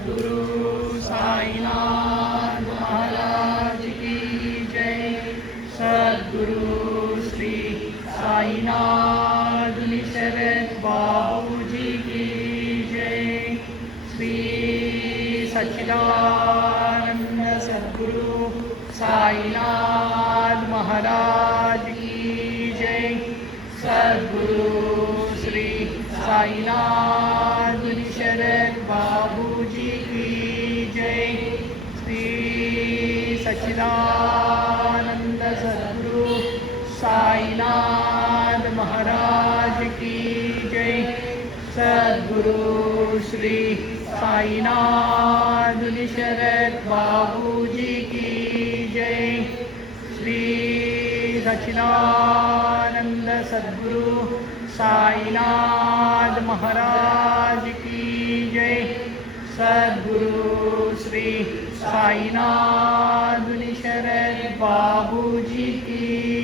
सद्गुरु साईनाथ महाराज की जय। सद्गुरु श्री साईनाथ निशरद बाबू जी की जय। श्री सच्चिदानंद सद्गुरु साईनाथ महाराज की जय। सद्गुरु श्री साईनाथ निशरद बाबू जी की जय। श्री सच्चिदानंद सद्गुरु साईनाथ महाराज की जय। सद्गुरु श्री साईनाथ निशरद बाबू जी की जय। श्री सच्चिदानंद सद्गुरु साईनाथ महाराज की जय। सद्गुरु श्री साईनाथ निशरद बाबू जी की